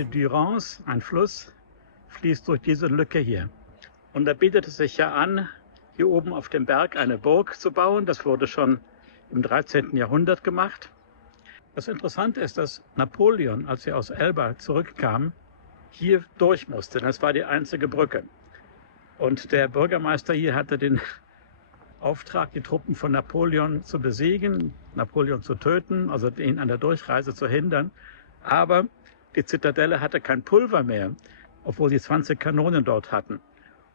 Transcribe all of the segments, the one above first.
Die Durance, ein Fluss, fließt durch diese Lücke hier. Und da bietet es sich ja an, hier oben auf dem Berg eine Burg zu bauen. Das wurde schon im 13. Jahrhundert gemacht. Das Interessante ist, dass Napoleon, als er aus Elba zurückkam, hier durch musste. Das war die einzige Brücke. Und der Bürgermeister hier hatte den Auftrag, die Truppen von Napoleon zu besiegen, Napoleon zu töten, also ihn an der Durchreise zu hindern. Aber die Zitadelle hatte kein Pulver mehr, obwohl sie 20 Kanonen dort hatten.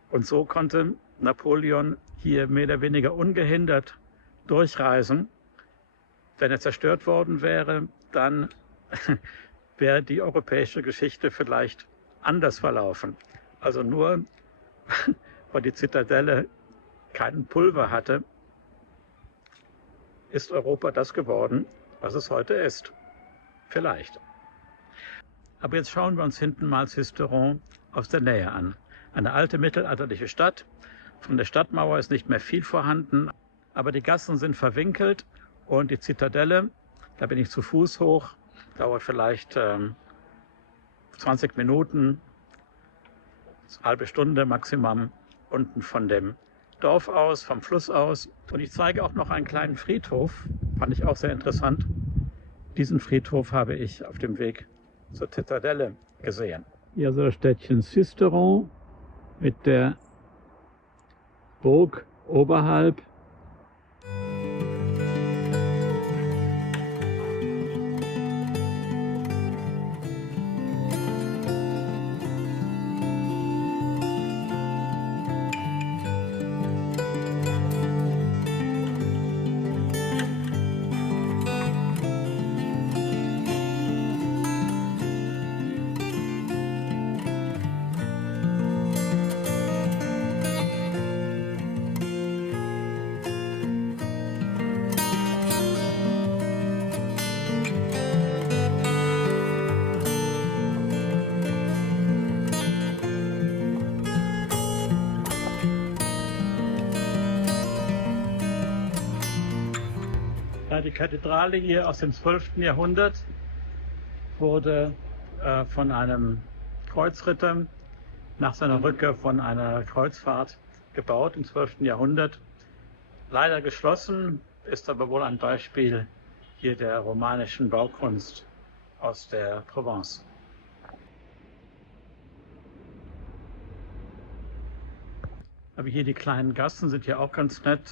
Und so konnte Napoleon hier mehr oder weniger ungehindert durchreisen. Wenn er zerstört worden wäre, dann wäre die europäische Geschichte vielleicht anders verlaufen. Also nur, weil die Zitadelle kein Pulver hatte, ist Europa das geworden, was es heute ist. Vielleicht. Aber jetzt schauen wir uns hinten mal Sisteron aus der Nähe an. Eine alte mittelalterliche Stadt. Von der Stadtmauer ist nicht mehr viel vorhanden, aber die Gassen sind verwinkelt und die Zitadelle, da bin ich zu Fuß hoch, dauert vielleicht 20 Minuten, eine halbe Stunde Maximum, unten von dem Dorf aus, vom Fluss aus. Und ich zeige auch noch einen kleinen Friedhof, fand ich auch sehr interessant. Diesen Friedhof habe ich auf dem Weg zur Zitadelle gesehen. Hier also das Städtchen Sisteron mit der Burg oberhalb. Die Kathedrale hier aus dem 12. Jahrhundert wurde von einem Kreuzritter nach seiner Rückkehr von einer Kreuzfahrt gebaut im 12. Jahrhundert. Leider geschlossen, ist aber wohl ein Beispiel hier der romanischen Baukunst aus der Provence. Aber hier die kleinen Gassen sind hier auch ganz nett.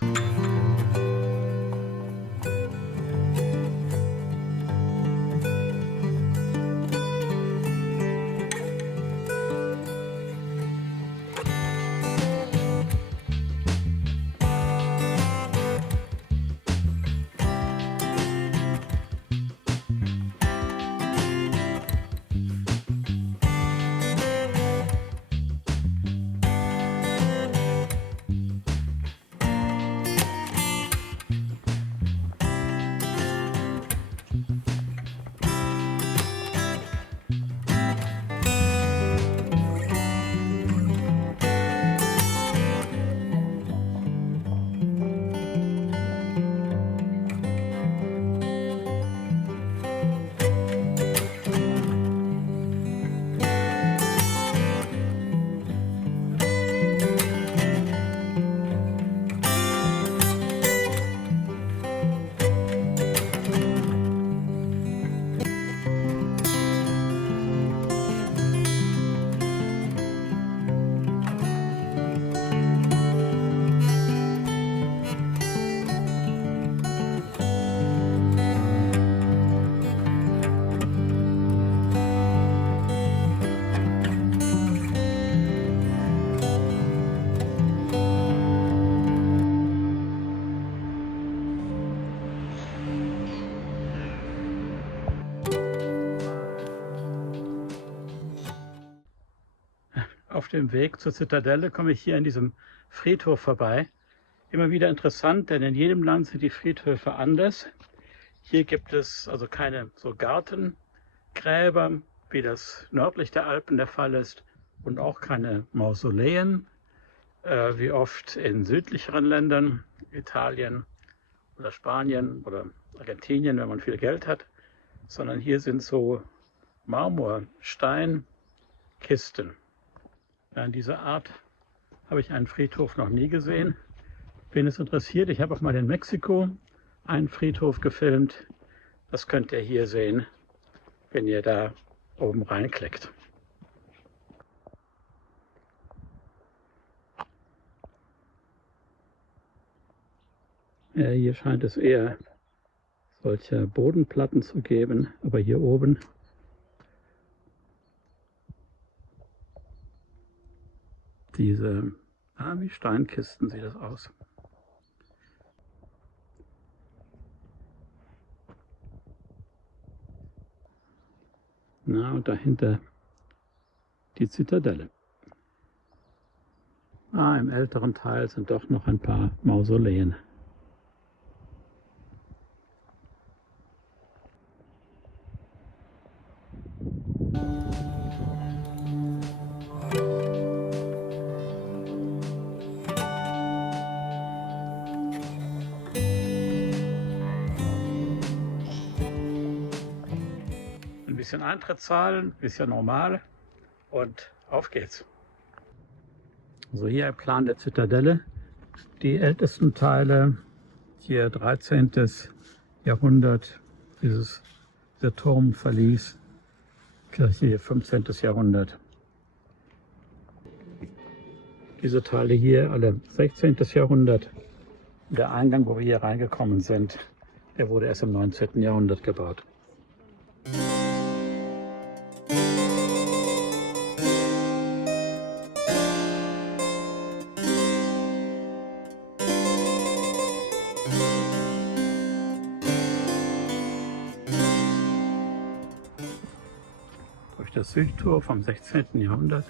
Auf dem Weg zur Zitadelle komme ich hier an diesem Friedhof vorbei. Immer wieder interessant, denn in jedem Land sind die Friedhöfe anders. Hier gibt es also keine so Gartengräber, wie das nördlich der Alpen der Fall ist, und auch keine Mausoleen, wie oft in südlicheren Ländern, Italien oder Spanien oder Argentinien, wenn man viel Geld hat, sondern hier sind so Marmor, Stein, Kisten. Ja, in dieser Art habe ich einen Friedhof noch nie gesehen. Wen es interessiert, ich habe auch mal in Mexiko einen Friedhof gefilmt. Das könnt ihr hier sehen, wenn ihr da oben reinklickt. Ja, hier scheint es eher solche Bodenplatten zu geben, aber hier oben diese, wie Steinkisten sieht das aus. Na, und dahinter die Zitadelle. Im älteren Teil sind doch noch ein paar Mausoleen. Ein bisschen Eintritt zahlen, ein bisschen normal und auf geht's. So, hier ein Plan der Zitadelle. Die ältesten Teile, hier 13. Jahrhundert, dieser Turmverlies, Kirche hier 15. Jahrhundert. Diese Teile hier alle 16. Jahrhundert. Der Eingang, wo wir hier reingekommen sind, der wurde erst im 19. Jahrhundert gebaut. Durch das Südtor vom 16. Jahrhundert.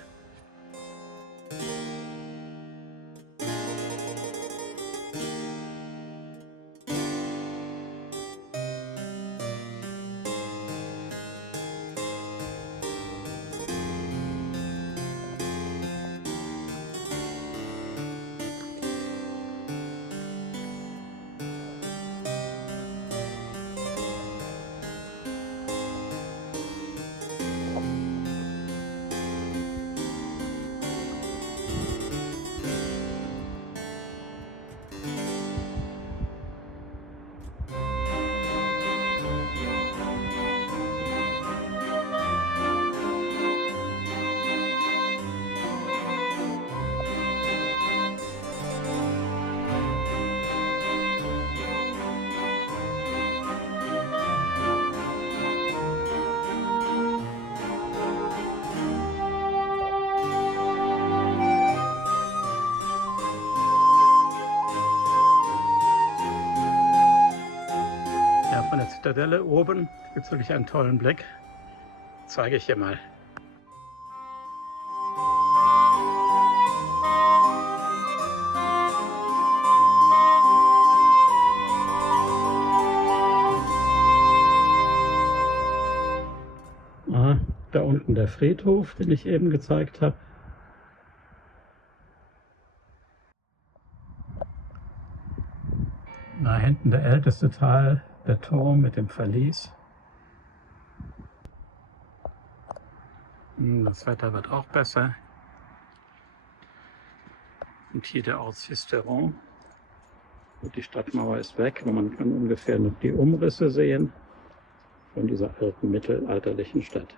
Von der Zitadelle oben gibt es wirklich einen tollen Blick. Zeige ich hier mal. Da unten der Friedhof, den ich eben gezeigt habe. Da hinten der älteste Teil, der Turm mit dem Verlies. Das Wetter wird auch besser. Und hier der Ortshisteron. Und die Stadtmauer ist weg, aber man kann ungefähr noch die Umrisse sehen von dieser alten mittelalterlichen Stadt.